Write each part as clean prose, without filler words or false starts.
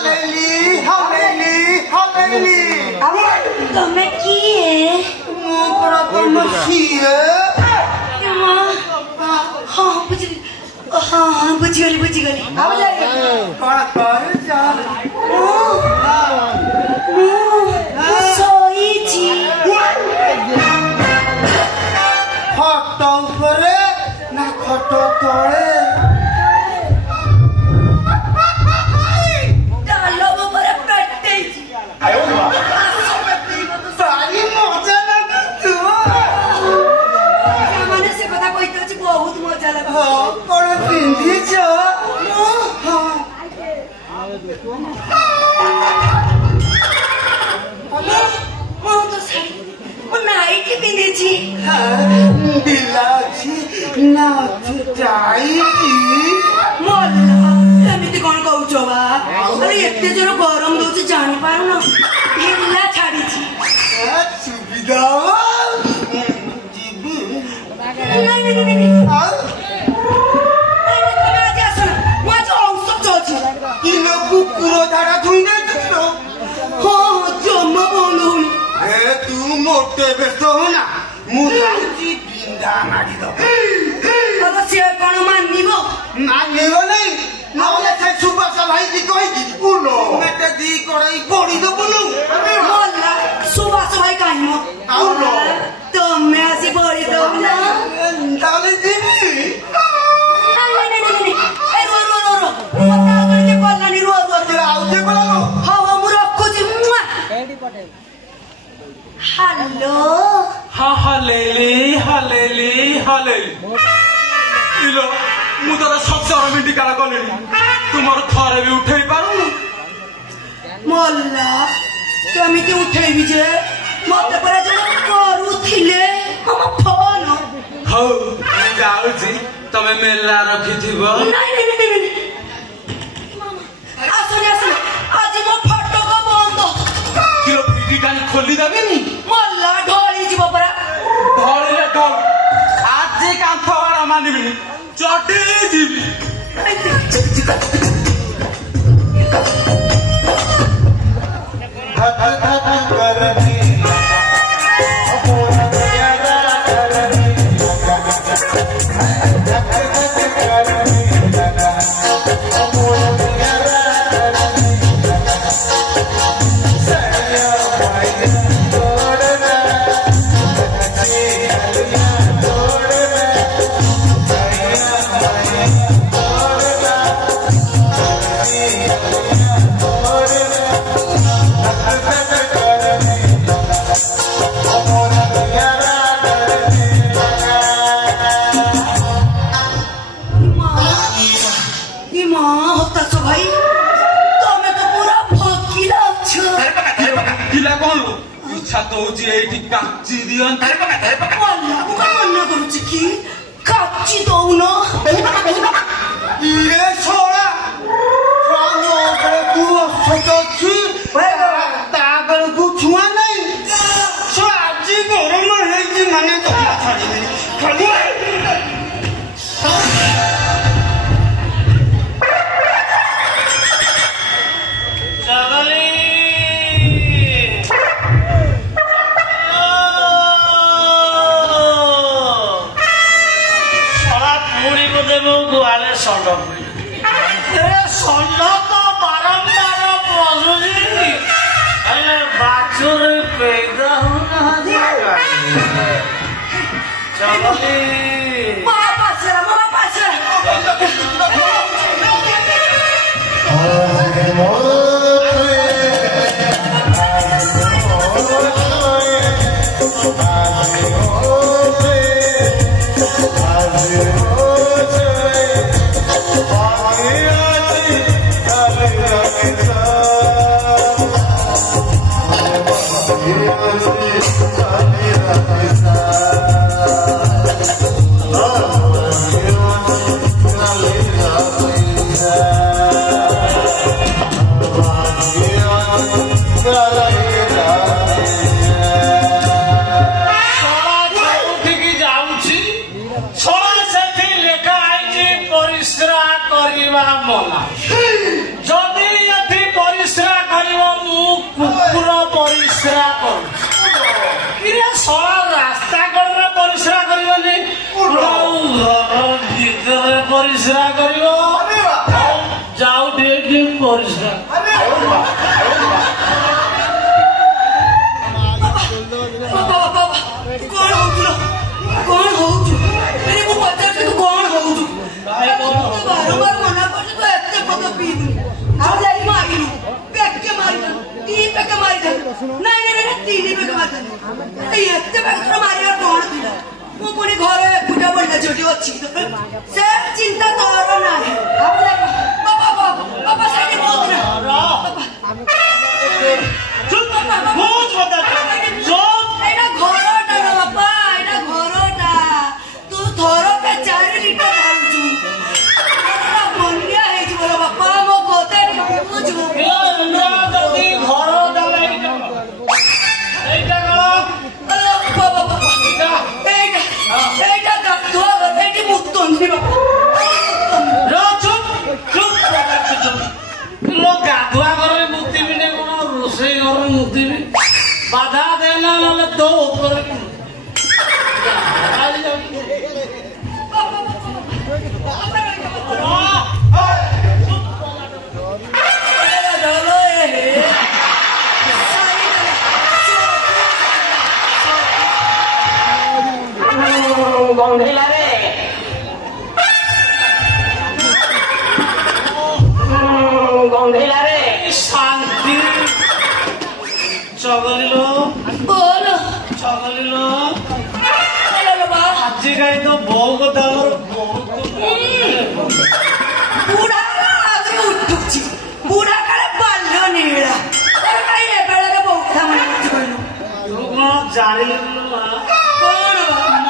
हवेली हवेली हवेली तमे किए मुकरा तुम किए हाँ बुझी गली अब जाएगा सोई जी खट ऊपरे ना खट तले सारी मजा लगी तू मैंने से कथा कहते अच्छे बहुत मजा लगा हाँ कौन पिंडी जो नाइटी पिंधे छी बिलाची नाच जाईची मल्ला एमिति कोन कहउछ बा अरे एते जोर गरम दोछि जानि पारु न हिल्ला छाडी छी सुविधा जीबी नहीं तमे आज आसन म आज औसत जोछि इनो कुकुरो धारा धुइने दियो हां जम्मा बोलू ए तू मोटे बेस्तो होना मुलाची बिंदा मारी दो अगर से कोन मानिबो मानिबो नहीं नवले से सुबह भाई जी कहि दी बोलो मेटे दी करई पड़ी दो बोलो मल्ला सुबह भाई काहिमो बोलो तमे आसी पड़ी दो ना डाले दी नहीं ए रो पता करके कोल्लानी रो आउ जे बोलो हां मु रखो जी हेलो हाँ हलेली इलो मु तो 17 मिनिट काला गलेनी तुमर थरे भी उठेई पारू मल्ला केमिति उठेबी जे मते परा जे करूथिले हम फोन हौ जाऊ जी तमे मेला रखिथिबो नहीं आसन आज मो फोटो को बंद किलो पीटी कानी खोली देबेनी मल्ला ढोली जीव परा धड़िले ढोल आज जे कांथ वाला मानिबिनी चटी जीबी तो जी एठी काची दियन मल्ला को मन्ना करूची की काची दउन ये छोरा सानो पे तू सतची तागर तू छुआ नहीं सो आजी गरम है जी माने तो छाड़ी खाली षंड तो बारंबार बजुजी बाछुर पैदा होना चली मना जदि ପରିଶ୍ରା କରିବ ଯାଉ ଟିକେ ପରିଶ୍ରା କଣ ହଉଛୁ କଣ ହଉଛୁ ମୁଁ ପଚାରୁଛି ତୁ କଣ ହଉଛୁ ବାରମ୍ବାର ମନା କରୁଛୁ ତୁ ଏତେ ପଦ ପିଇବୁନି ଆଉ ଯାଇ ମାରିଲୁ ପେକେ ମାରିଥାନ୍ତୁ 3 ପେକେ ମାରିଥାନ୍ତୁ ନାଇଁ 3 ପେକେ ମାରିଥାନ୍ତୁ ଏତେ ପେକେ ମାରିବାର କଣ ଥିଲା ମୁଁ ପୁଣି ଘରେ ଏକୁଟା ବଳିଲା ଯୋଉଠି ଅଛି ସେ ଚିନ୍ତା ତୋର ନାହିଁ ବାପା ସେଇଠି ବହୁତ ଏଇଟା ଘରଟା ନା ବାପା ଏଇଟା ଘରଟା ତୁ ଥରକା 4 ଲିଟର ଢାଳୁଛୁ ବନ୍ୟା ହେଇଯିବ ବାପା ମୋ କଥା ବୁଝୁ এইটা গাধুয়া এটি মুতন্দি ଗାଧୁଆ ଘରେ ମୁତିବି ନା କଣ ରୋଷେଇ ଘରେ ମୁତିବି ବାଧା ଦେନା ନହେଲେ ତୋ ଉପରେ ଗନ୍ଧେଇଲା ରେ ଗନ୍ଧେଇଲା ରେ ଶାନ୍ତି ଚଗଲିଲୋ ବୋଲ ଚଗଲିଲୋ ବାବା ଆଜି କାହିଁ ତ ବୋଉ କଥା ମୋର ବହୁତ ବୁଢା ଆଗରେ ଉଠୁଛି ବୁଢା କାଳେ ବାଲ୍ୟ ନୀଳା ତୋର କାହିଁ ଏ ବେଳରେ ବୋଉ କଥା ମନେ କରୁଛି କହିଲୁ ତୁ କଣ ଜାଣିଲୁ ମା କଣ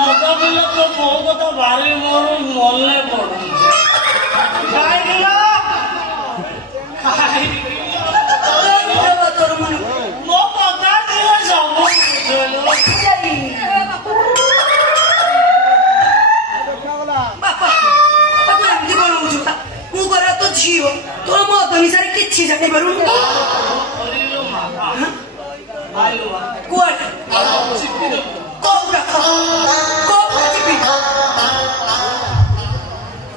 ମଦ ପିଲେ ତ ବୋଉ କଥା ଭାରି ମୋର ମନେ ପଡୁଛି ତୋର ମନେ ମୋ କଥା ଥିଲେ ସବୁ ବାପା ତୁ ଏମିତି କଣ ହଉଛୁ ମୁଁ କରେ ତ ଝିଅ ତୋର ମଦ ନିଶାରେ କିଛି ଜାଣିପାରୁନୁ କୁଆଡେ କୋଉଟା ଚିପି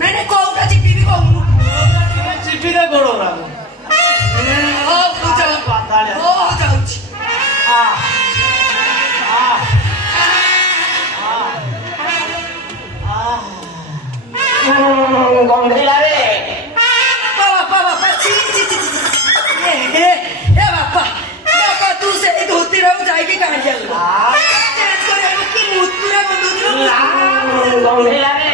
ନାଇଁ କୋଉଟା ଚିପିବି କହୁନୁ ଚିପିରେ ଗୋଡ ଯାଉଛି ଗନ୍ଧେଇଲା ରେ ବାପା ବାପା ତୁ ସେଇ ଧୋତିରାକୁ ଯାଇକି କାଢି ଚାଲୁ ଚେଞ୍ଜ କରିବାକୁ କି ମୁତୁରା ଗନ୍ଧେଇଲା ରେ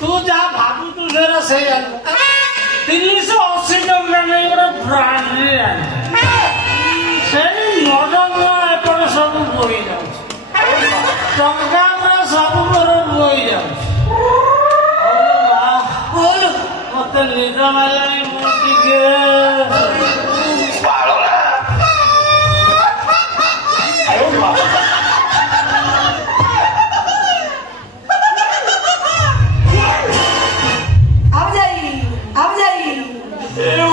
ତୁ ଯାହା ଭାବୁଛୁ ସେରା ସେଇଆ 380 ଟଙ୍କା ନେଇ ଗୋଟେ ବ୍ରାଣ୍ଡ ସେଇ ମଡର୍ଣ୍ଣ ଏପଟେ ସବୁ ବୋହି ଯାଉଛି ଟଙ୍କା ସବୁ ମୋର ବୋହି ଯାଉଛି ମତେ ନିଦ ମାରିଲାଣି ମୁଁ ଟିକେ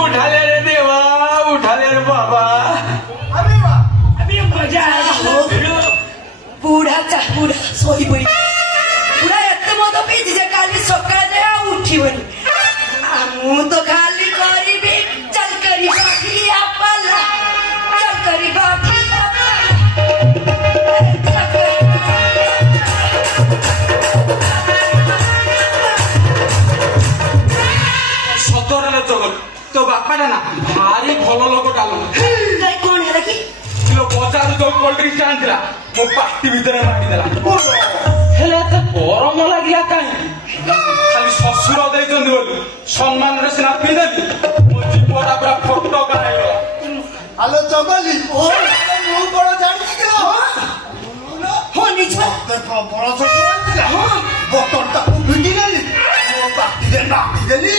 उठा ले रे देवा उठा ले रे बाबा अभी मजा आया बुढ़ा सोई पड़ी बुढ़ा एते मद पीछि जे काली सकाळे आ उठिबनी मु तो खाली करिबी चल करी बाखिया पाला चल करी बाखिया सतरे चगल तो बापाटा ना भारी भल लोक डाल कौन है कि बजार जो कोल्ड ड्रिंक्स आनिला मो पार्टी भितर मारिदेला हेले एते गरम लागिला काई खाली ससुर देइछन बोलु सम्मान रे सिना पिदेबी मो जीवटा पूरा फोटो काइलो हेलो चगली ओ मु बड़ जानि कि हो निछो बड़ ससुर आनिला बोतल ता भिडी गली मो पार्टी दे ना देली